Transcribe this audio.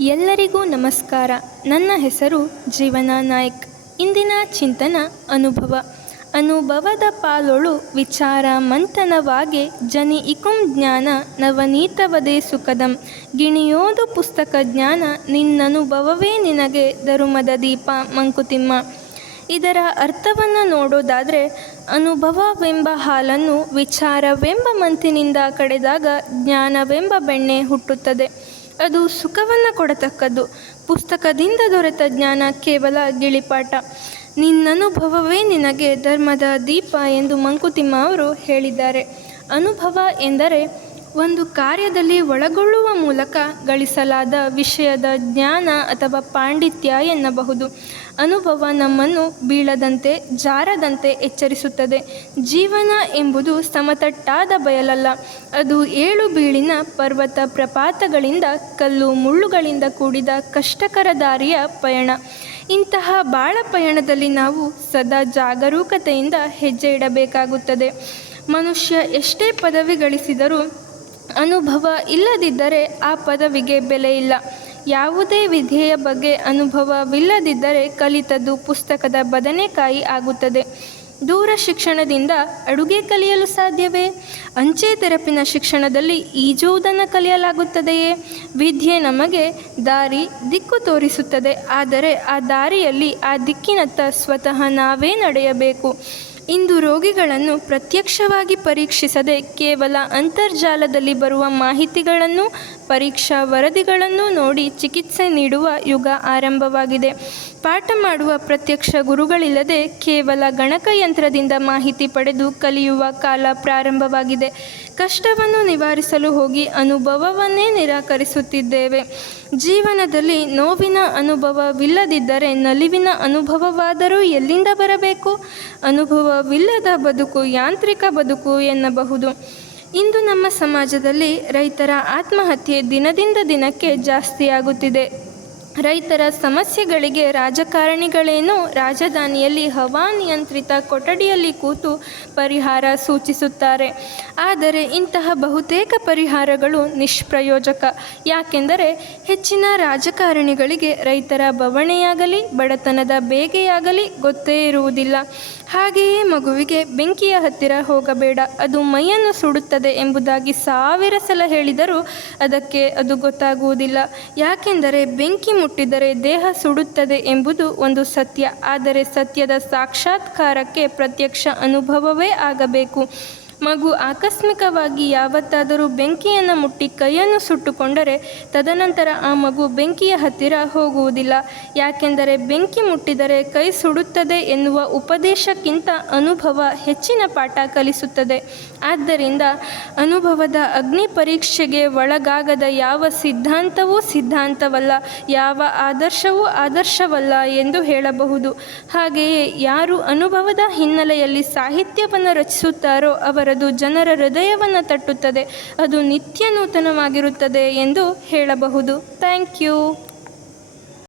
ಎಲ್ಲರಿಗೂ ನಮಸ್ಕಾರ. ನನ್ನ ಹೆಸರು ಜೀವನ ನಾಯ್ಕ್. ಇಂದಿನ ಚಿಂತನ ಅನುಭವ. ಅನುಭವದ ಪಾಲೊಳು ವಿಚಾರ ಮಂಥನವಾಗೆ ಜನಿ ಇಕುಂ ಜ್ಞಾನ ನವನೀತವದೇ ಸುಖದಂ. ಗಿಣಿಯೋದು ಪುಸ್ತಕ ಜ್ಞಾನ ನಿನ್ನನುಭವವೇ ನಿನಗೆ ಧರುಮದ ದೀಪ ಮಂಕುತಿಮ್ಮ. ಇದರ ಅರ್ಥವನ್ನು ನೋಡೋದಾದರೆ ಅನುಭವವೆಂಬ ಹಾಲನ್ನು ವಿಚಾರವೆಂಬ ಮಂತಿನಿಂದ ಕಡೆದಾಗ ಜ್ಞಾನವೆಂಬ ಬೆಣ್ಣೆ ಹುಟ್ಟುತ್ತದೆ. ಅದು ಸುಖವನ್ನು ಕೊಡತಕ್ಕದ್ದು. ಪುಸ್ತಕದಿಂದ ದೊರೆತ ಜ್ಞಾನ ಕೇವಲ ಗಿಳಿಪಾಠ. ನಿನ್ನನುಭವವೇ ನಿನಗೆ ಧರ್ಮದ ದೀಪ ಎಂದು ಮಂಕುತಿಮ್ಮ ಅವರು ಹೇಳಿದ್ದಾರೆ. ಅನುಭವ ಎಂದರೆ ಒಂದು ಕಾರ್ಯದಲ್ಲಿ ಒಳಗೊಳ್ಳುವ ಮೂಲಕ ಗಳಿಸಲಾದ ವಿಷಯದ ಜ್ಞಾನ ಅಥವಾ ಪಾಂಡಿತ್ಯ ಎನ್ನಬಹುದು. ಅನುಭವ ನಮ್ಮನ್ನು ಬೀಳದಂತೆ, ಜಾರದಂತೆ ಎಚ್ಚರಿಸುತ್ತದೆ. ಜೀವನ ಎಂಬುದು ಸಮತಟ್ಟಾದ ಬಯಲಲ್ಲ. ಅದು ಏಳು ಬೀಳಿನ ಪರ್ವತ ಪ್ರಪಾತಗಳಿಂದ ಕಲ್ಲು ಮುಳ್ಳುಗಳಿಂದ ಕೂಡಿದ ಕಷ್ಟಕರ ದಾರಿಯ ಪಯಣ. ಇಂತಹ ಬಾಳ ಪಯಣದಲ್ಲಿ ನಾವು ಸದಾ ಜಾಗರೂಕತೆಯಿಂದ ಹೆಜ್ಜೆ ಇಡಬೇಕಾಗುತ್ತದೆ. ಮನುಷ್ಯ ಎಷ್ಟೇ ಪದವಿ ಗಳಿಸಿದರೂ ಅನುಭವ ಇಲ್ಲದಿದ್ದರೆ ಆ ಪದವಿಗೆ ಬೆಲೆ ಇಲ್ಲ. ಯಾವುದೇ ವಿಧಿಯ ಬಗ್ಗೆ ಅನುಭವವಿಲ್ಲದಿದ್ದರೆ ಕಲಿತದ್ದು ಪುಸ್ತಕದ ಬದನೆಕಾಯಿ ಆಗುತ್ತದೆ. ದೂರ ಶಿಕ್ಷಣದಿಂದ ಅಡುಗೆ ಕಲಿಯಲು ಸಾಧ್ಯವೇ? ಅಂಚೆ ತೆರಪಿನ ಶಿಕ್ಷಣದಲ್ಲಿ ಈಜುವುದನ್ನು ಕಲಿಯಲಾಗುತ್ತದೆಯೇ? ವಿದ್ಯೆ ನಮಗೆ ದಾರಿ ದಿಕ್ಕು ತೋರಿಸುತ್ತದೆ, ಆದರೆ ಆ ದಾರಿಯಲ್ಲಿ ಆ ದಿಕ್ಕಿನತ್ತ ಸ್ವತಃ ನಾವೇ ನಡೆಯಬೇಕು. ಇಂದು ರೋಗಿಗಳನ್ನು ಪ್ರತ್ಯಕ್ಷವಾಗಿ ಪರೀಕ್ಷಿಸದೆ ಕೇವಲ ಅಂತರ್ಜಾಲದಲ್ಲಿ ಬರುವ ಮಾಹಿತಿಗಳನ್ನು, ಪರೀಕ್ಷಾ ವರದಿಗಳನ್ನು ನೋಡಿ ಚಿಕಿತ್ಸೆ ನೀಡುವ ಯುಗ ಆರಂಭವಾಗಿದೆ. ಪಾಠ ಮಾಡುವ ಪ್ರತ್ಯಕ್ಷ ಗುರುಗಳಿಲ್ಲದೆ ಕೇವಲ ಗಣಕಯಂತ್ರದಿಂದ ಮಾಹಿತಿ ಪಡೆದು ಕಲಿಯುವ ಕಾಲ ಪ್ರಾರಂಭವಾಗಿದೆ. ಕಷ್ಟವನ್ನು ನಿವಾರಿಸಲು ಹೋಗಿ ಅನುಭವವನ್ನೇ ನಿರಾಕರಿಸುತ್ತಿದ್ದೇವೆ. ಜೀವನದಲ್ಲಿ ನೋವಿನ ಅನುಭವವಿಲ್ಲದಿದ್ದರೆ ನಲಿವಿನ ಅನುಭವವಾದರೂ ಎಲ್ಲಿಂದ ಬರಬೇಕು? ಅನುಭವವಿಲ್ಲದ ಬದುಕು ಯಾಂತ್ರಿಕ ಬದುಕು ಎನ್ನಬಹುದು. ಇಂದು ನಮ್ಮ ಸಮಾಜದಲ್ಲಿ ರೈತರ ಆತ್ಮಹತ್ಯೆ ದಿನದಿಂದ ದಿನಕ್ಕೆ ಜಾಸ್ತಿಯಾಗುತ್ತಿದೆ. ರೈತರ ಸಮಸ್ಯೆಗಳಿಗೆ ರಾಜಕಾರಣಿಗಳೇನು ರಾಜಧಾನಿಯಲ್ಲಿ ಹವಾನಿಯಂತ್ರಿತ ಕೊಠಡಿಯಲ್ಲಿ ಕೂತು ಪರಿಹಾರ ಸೂಚಿಸುತ್ತಾರೆ. ಆದರೆ ಇಂತಹ ಬಹುತೇಕ ಪರಿಹಾರಗಳು ನಿಷ್ಪ್ರಯೋಜಕ. ಯಾಕೆಂದರೆ ಹೆಚ್ಚಿನ ರಾಜಕಾರಣಿಗಳಿಗೆ ರೈತರ ಬವಣೆಯಾಗಲಿ, ಬಡತನದ ಬೇಗೆಯಾಗಲಿ ಗೊತ್ತೇ ಇರುವುದಿಲ್ಲ. ಹಾಗೆಯೇ ಮಗುವಿಗೆ ಬೆಂಕಿಯ ಹತ್ತಿರ ಹೋಗಬೇಡ, ಅದು ಮೈಯನ್ನು ಸುಡುತ್ತದೆ ಎಂಬುದಾಗಿ ಸಾವಿರ ಸಲ ಹೇಳಿದರೂ ಅದಕ್ಕೆ ಅದು ಗೊತ್ತಾಗುವುದಿಲ್ಲ. ಯಾಕೆಂದರೆ ಬೆಂಕಿ ಮುಟ್ಟಿದರೆ ದೇಹ ಸುಡುತ್ತದೆ ಎಂಬುದು ಒಂದು ಸತ್ಯ, ಆದರೆ ಸತ್ಯದ ಸಾಕ್ಷಾತ್ಕಾರಕ್ಕೆ ಪ್ರತ್ಯಕ್ಷ ಅನುಭವವೇ ಆಗಬೇಕು. ಮಗು ಆಕಸ್ಮಿಕವಾಗಿ ಯಾವತ್ತಾದರೂ ಬೆಂಕಿಯನ್ನು ಮುಟ್ಟಿ ಕೈಯನ್ನು ಸುಟ್ಟುಕೊಂಡರೆ ತದನಂತರ ಆ ಮಗು ಬೆಂಕಿಯ ಹತ್ತಿರ ಹೋಗುವುದಿಲ್ಲ. ಯಾಕೆಂದರೆ ಬೆಂಕಿ ಮುಟ್ಟಿದರೆ ಕೈ ಸುಡುತ್ತದೆ ಎನ್ನುವ ಉಪದೇಶಕ್ಕಿಂತ ಅನುಭವ ಹೆಚ್ಚಿನ ಪಾಠ ಕಲಿಸುತ್ತದೆ. ಆದ್ದರಿಂದ ಅನುಭವದ ಅಗ್ನಿ ಪರೀಕ್ಷೆಗೆ ಒಳಗಾಗದ ಯಾವ ಸಿದ್ಧಾಂತವೂ ಸಿದ್ಧಾಂತವಲ್ಲ, ಯಾವ ಆದರ್ಶವೂ ಆದರ್ಶವಲ್ಲ ಎಂದು ಹೇಳಬಹುದು. ಹಾಗೆಯೇ ಯಾರು ಅನುಭವದ ಹಿನ್ನೆಲೆಯಲ್ಲಿ ಸಾಹಿತ್ಯವನ್ನು ರಚಿಸುತ್ತಾರೋ ಅವರದು ಜನರ ಹೃದಯವನ್ನು ತಟ್ಟುತ್ತದೆ. ಅದು ನಿತ್ಯ ನೂತನವಾಗಿರುತ್ತದೆ ಎಂದು ಹೇಳಬಹುದು. Thank you